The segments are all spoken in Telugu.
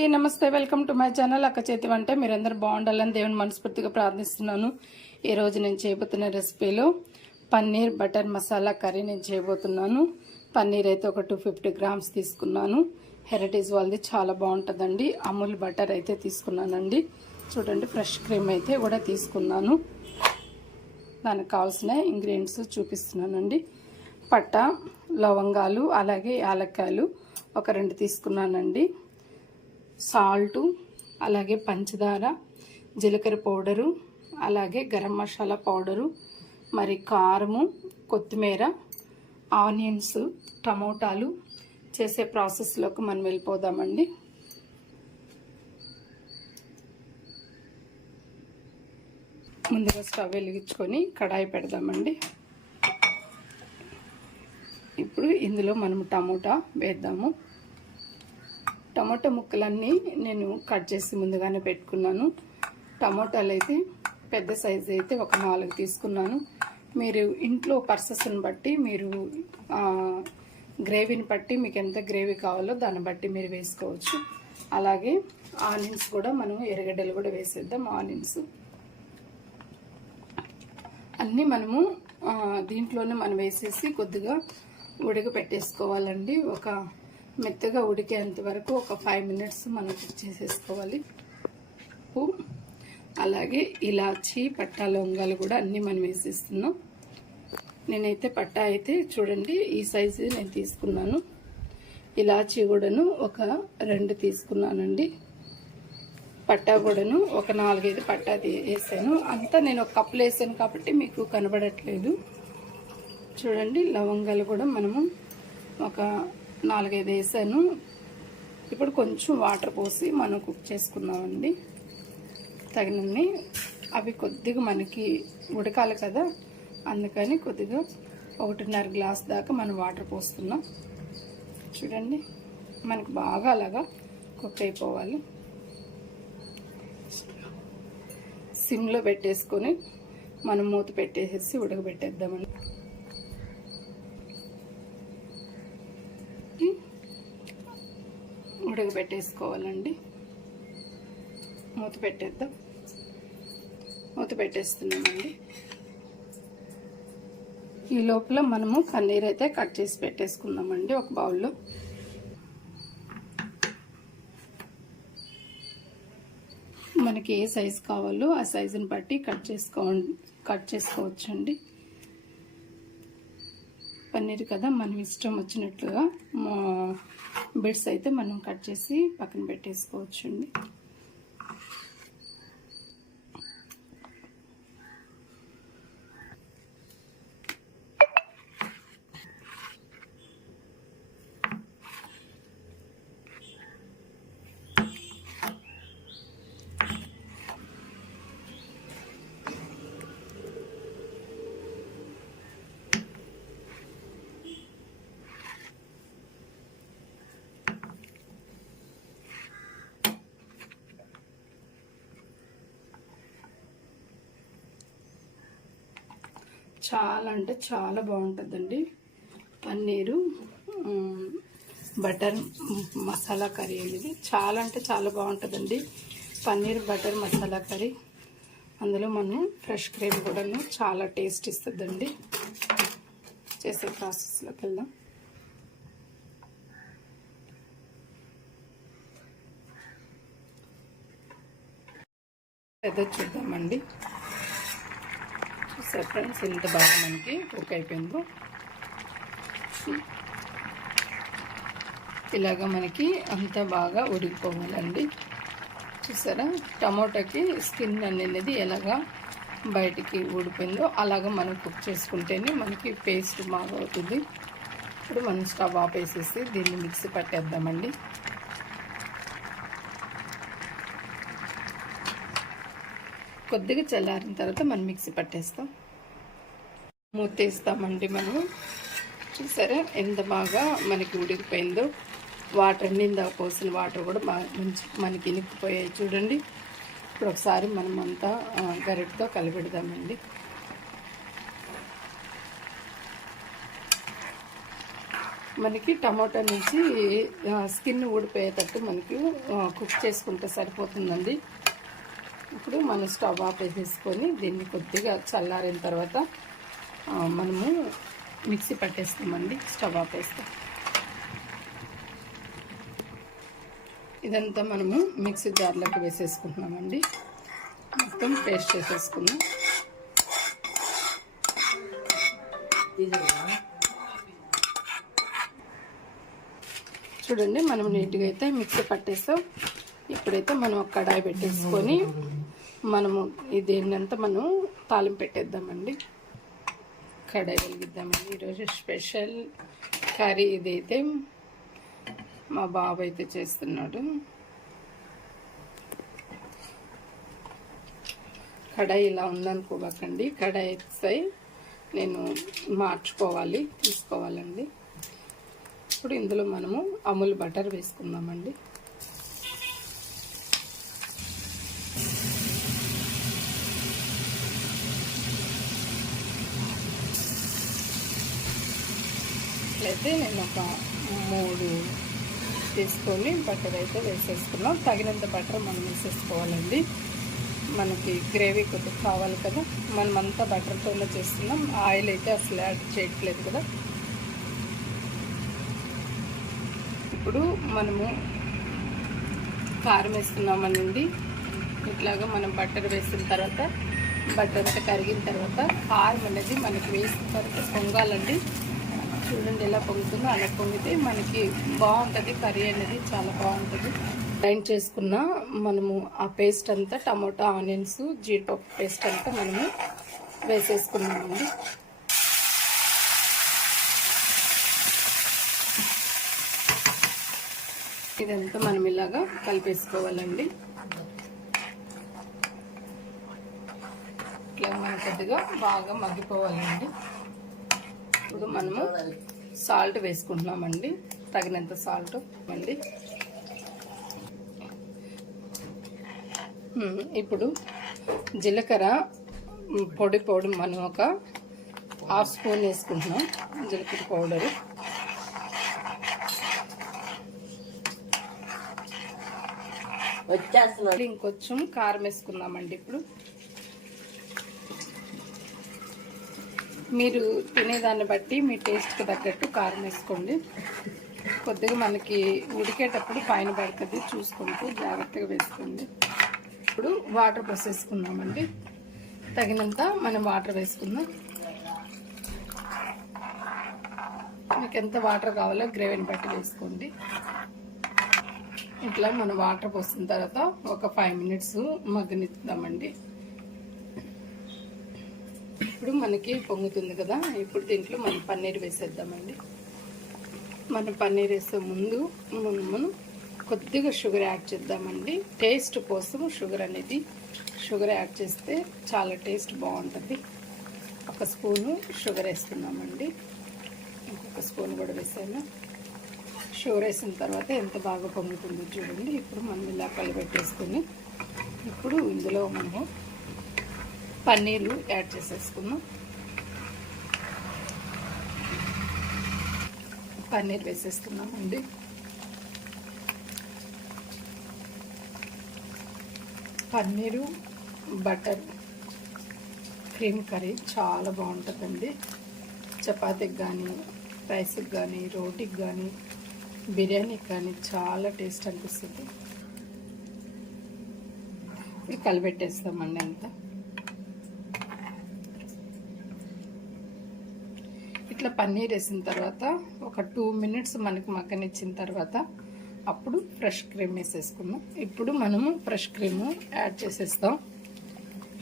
అందరికీ నమస్తే వెల్కమ్ టు మై ఛానల్ అక్క చేతి వంట. మీరందరూ బాగుండాలని దేవుని మనస్ఫూర్తిగా ప్రార్థిస్తున్నాను. ఈరోజు నేను చేయబోతున్న రెసిపీలో పన్నీర్ బటర్ మసాలా కర్రీ నేను చేయబోతున్నాను. పన్నీర్ అయితే ఒక టూ ఫిఫ్టీ గ్రామ్స్ తీసుకున్నాను. హెరిటేజ్ వాళ్ళది చాలా బాగుంటుందండి. అమూల్ బటర్ అయితే తీసుకున్నానండి. చూడండి ఫ్రెష్ క్రీమ్ అయితే కూడా తీసుకున్నాను. దానికి కావాల్సిన ఇంగ్రీడియంట్స్ చూపిస్తున్నానండి. పట్ట లవంగాలు అలాగే యాలక్కాయలు ఒక రెండు తీసుకున్నానండి. సాల్టు అలాగే పంచదార జీలకర్ర పౌడరు అలాగే గరం మసాలా పౌడరు మరి కారము కొత్తిమీర ఆనియన్స్ టమోటాలు చేసే ప్రాసెస్లోకి మనం వెళ్ళిపోదామండి. ముందుగా స్టవ్ వెలిగించుకొని కడాయి పెడదామండి. ఇప్పుడు ఇందులో మనం టమోటా వేద్దాము. టమాటా ముక్కలన్నీ నేను కట్ చేసి ముందుగానే పెట్టుకున్నాను. టమోటాలు అయితే పెద్ద సైజు అయితే ఒక నాలుగు తీసుకున్నాను. మీరు ఇంట్లో పర్సస్ని బట్టి మీరు గ్రేవీని బట్టి మీకు ఎంత గ్రేవీ కావాలో దాన్ని బట్టి మీరు వేసుకోవచ్చు. అలాగే ఆనియన్స్ కూడా మనం ఎర్రగడ్డలు కూడా వేసేద్దాం ఆనియన్స్. అన్నీ మనము దీంట్లోనే మనం వేసేసి కొద్దిగా ఉడక పెట్టేసుకోవాలండి ఒక మెత్తగా ఉడికేంత వరకు ఒక ఫైవ్ మినిట్స్ మనం కుక్ చేసేసుకోవాలి. ఉప్పు అలాగే ఇలాచి పట్టా లవంగాలు కూడా అన్నీ మనం వేసేస్తున్నాం. నేనైతే పట్టా అయితే చూడండి ఈ సైజు నేను తీసుకున్నాను. ఇలాచి కూడాను ఒక రెండు తీసుకున్నానండి. పట్టా కూడాను ఒక నాలుగైదు పట్టా వేసాను. అంతా నేను ఒక కప్పులు వేసాను కాబట్టి మీకు కనబడట్లేదు. చూడండి లవంగాలు కూడా మనము ఒక నాలుగైదు వేసాను. ఇప్పుడు కొంచెం వాటర్ పోసి మనం కుక్ చేసుకుందామండి. తగినన్ని. అవి కొద్దిగా మనకి ఉడకాలి కదా. అందుకని కొద్దిగా ఒకటిన్నర గ్లాస్ దాకా మనం వాటర్ పోస్తున్నాం. చూడండి. మనకు బాగా అలాగా కుక్ అయిపోవాలి. సిమ్లో పెట్టేసుకొని మనం మూత పెట్టేసేసి ఉడకబెట్టేద్దామండి. ఉడకబెట్టేసుకోవాలండి. మూత పెట్టేద్దాం. మూత పెట్టేస్తున్నామండి. ఈ లోపల మనము పన్నీర్ అయితే కట్ చేసి పెట్టేసుకుందామండి ఒక బౌల్లో. మనకి ఏ సైజ్ కావాలో ఆ సైజుని బట్టి కట్ చేసుకో కట్ చేసుకోవచ్చండి. పన్నీర్ కదా మనం ఇష్టం వచ్చినట్లుగా బిడ్స్ అయితే మనం కట్ చేసి పక్కన పెట్టేసుకోవచ్చు చాలా అంటే చాలా బాగుంటుందండి. పన్నీరు బటర్ మసాలా కర్రీ అనేది చాలా అంటే చాలా బాగుంటుందండి. Paneer butter masala curry. అందులో మనం ఫ్రెష్ క్రీమ్ కూడా చాలా టేస్ట్ ఇస్తుందండి. చేసే ప్రాసెస్లోకి వెళ్దాం. పెద్ద చూద్దామండి. చూసారు ఫ్రెండ్స్ ఎంత బాగా మనకి కుక్ అయిపోయిందో. ఇలాగ మనకి అంత బాగా ఉడికిపోవాలండి. చూసారా? టమోటాకి స్కిన్ అనేది ఎలాగా బయటికి ఊడిపోయిందో అలాగ మనం కుక్ చేసుకుంటేనే మనకి పేస్ట్ బాగా అవుతుంది. ఇప్పుడు మనం స్టవ్ ఆపేసేసి దీన్ని మిక్సీ పట్టేద్దామండి. కొద్దిగా చల్లారిన తర్వాత మనం మిక్సీ పట్టేస్తాం. మూతేస్తామండి మనం. చూసారా ఎంత బాగా మనకి ఉడికిపోయిందో. వాటర్ నింద పోసిన వాటర్ కూడా బాగా మంచి మనకి ఇనికిపోయాయి. చూడండి. ఇప్పుడు ఒకసారి మనం అంతా గరిటతో కలిపెడదామండి మనకి టమాటా నుంచి స్కిన్ ఊడిపోయేటట్టు మనకి కుక్ చేసుకుంటే సరిపోతుందండి. ఇప్పుడు మనం స్టవ్ ఆఫ్ వేసేసుకొని దీన్ని కొద్దిగా చల్లారిన తర్వాత మనము మిక్సీ పట్టేస్తామండి. స్టవ్ ఆఫ్ వేస్తాం ఇదంతా మనము మిక్సీ జార్లోకి వేసేసుకుంటున్నామండి. మొత్తం పేస్ట్ చేసేసుకున్నాం చూడండి మనం నీట్గా అయితే మిక్సీ పట్టేస్తాం ఇప్పుడైతే మనం ఒక కడాయి పెట్టేసుకొని మనము ఇది ఏంటంటే మనం తాలింపు పెట్టేద్దామండి. కడాయి వెలిగిద్దామండి. ఈరోజు స్పెషల్ కర్రీ ఇదైతే మా బాబు అయితే చేస్తున్నాడు. కడాయి ఇలా ఉందనుకోబాకండి కడాయి అయితే నేను మార్చుకోవాలి తీసుకోవాలండి. ఇప్పుడు ఇందులో మనము అమూల్ బటర్ వేసుకుందామండి. అయితే నేను ఒక మూడు తీసుకొని బటర్ అయితే వేసేసుకున్నాం. తగినంత బటర్ మనం వేసేసుకోవాలండి. మనకి గ్రేవీ కొద్దిగా కావాలి కదా. మనం అంతా బటర్తోనే చేస్తున్నాం. ఆయిల్ అయితే అసలు యాడ్ చేయట్లేదు కదా. ఇప్పుడు మనము కారం వేస్తున్నామనండి. ఇట్లాగా మనం బటర్ వేసిన తర్వాత బటర్ అంతా కరిగిన తర్వాత కారం అనేది మనకి వేసిన తర్వాత పొంగాలండి. చూడండి ఎలా పొంగుతుందో అలా పొంగితే మనకి బాగుంటుంది కర్రీ అనేది చాలా బాగుంటుంది. గ్రైండ్ చేసుకున్న మనము ఆ పేస్ట్ అంతా టమాటా ఆనియన్స్ జీడిపప్పు పేస్ట్ అంతా మనము వేసేసుకున్నామండి. ఇదంతా మనం ఇలాగా కలిపేసుకోవాలండి. ఇట్లా మనం కొద్దిగా బాగా మగ్గిపోవాలండి. ఇప్పుడు మనము సాల్ట్ వేసుకుంటున్నామండి. తగినంత సాల్ట్ అండి. ఇప్పుడు జీలకర్ర పొడి పొడి మనం ఒక హాఫ్ స్పూన్ వేసుకుంటున్నాం జీలకర్ర పౌడరు. వచ్చేస్తున్నాడు ఇంకొంచెం కారం వేసుకుందామండి ఇప్పుడు. మీరు తినేదాన్ని బట్టి మీ టేస్ట్కి తగ్గట్టు కారం వేసుకోండి. కొద్దిగా మనకి ఉడికేటప్పుడు పైన పడుతుంది చూసుకుంటూ జాగ్రత్తగా వేసుకోండి. ఇప్పుడు వాటర్ పోసేసుకుందామండి. తగినంత మనం వాటర్ వేసుకుందాం. మీకు ఎంత వాటర్ కావాలో గ్రేవీని బట్టి వేసుకోండి. ఇట్లా మనం వాటర్ పోసిన తర్వాత ఒక ఫైవ్ మినిట్స్ మగ్గనిద్దామండి. ఇప్పుడు మనకి పొంగుతుంది కదా ఇప్పుడు దీంట్లో మనం పన్నీర్ వేసేద్దామండి. మనం పన్నీర్ వేసే ముందు మనము కొద్దిగా షుగర్ యాడ్ చేద్దామండి. టేస్ట్ కోసం షుగర్ అనేది షుగర్ యాడ్ చేస్తే చాలా టేస్ట్ బాగుంటుంది. ఒక స్పూను షుగర్ వేస్తున్నామండి ఇంకొక స్పూన్ కూడా వేసాను. షుగర్ వేసిన తర్వాత ఎంత బాగా పొంగుతుందో చూడండి. ఇప్పుడు మనం ఇలా కలిపెట్టేసుకొని ఇప్పుడు ఇందులో మనము పన్నీరు యాడ్ చేసేసుకున్నాం పన్నీర్ వేసేసుకున్నామండి పన్నీరు బటర్ క్రీమ్ కర్రీ చాలా బాగుంటుందండి. చపాతీకి కానీ రైస్కి కానీ రోటీకి కానీ బిర్యానీకి కానీ చాలా టేస్ట్ అనిపిస్తుంది. ఇది కలిపెట్టేస్తామండి అంతా. ఇట్లా పన్నీర్ వేసిన తర్వాత ఒక టూ మినిట్స్ మనకి మగ్గనిచ్చిన తర్వాత అప్పుడు ఫ్రెష్ క్రీమ్ వేసేసుకుందాం. ఇప్పుడు మనము ఫ్రెష్ క్రీమ్ యాడ్ చేసేస్తాం.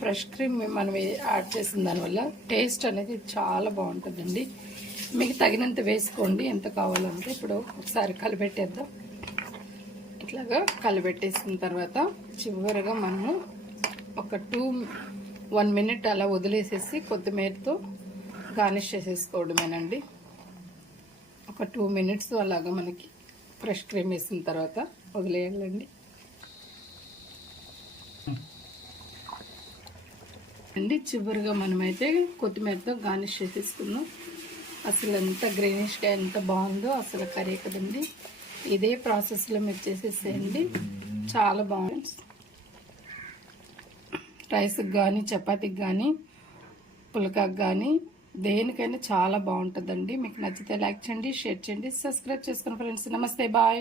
ఫ్రెష్ క్రీమ్ మనం యాడ్ చేసిన దానివల్ల టేస్ట్ అనేది చాలా బాగుంటుందండి. మీకు తగినంత వేసుకోండి. ఎంత కావాలంటే ఇప్పుడు ఒకసారి కలిపెట్టేద్దాం. ఇట్లాగా కలిపెట్టేసిన తర్వాత చివరిగా మనము ఒక టూ వన్ మినిట్ అలా వదిలేసేసి కొత్తిమీరతో గార్నిష్ చేసేసుకోవడమేనండి. ఒక టూ మినిట్స్ అలాగా మనకి ఫ్రెష్ క్రీమ్ వేసిన తర్వాత వదిలేయాలండి. అండి చివరిగా మనమైతే కొత్తిమీరతో గార్నిష్ చేసేసుకుందాం. అసలు ఎంత గ్రీనిష్గా ఎంత బాగుందో అసలు కర్రీ కదండి. ఇదే ప్రాసెస్లో మీరు చేసేసేయండి. చాలా బాగుంది. రైస్కి కానీ చపాతీకి కానీ పులకాకు కానీ దేనికైనా చాలా బాగుంటుందండి. మీకు నచ్చితే లైక్ చేయండి షేర్ చేయండి సబ్స్క్రైబ్ చేసుకుని ఫ్రెండ్స్ నమస్తే బాయ్.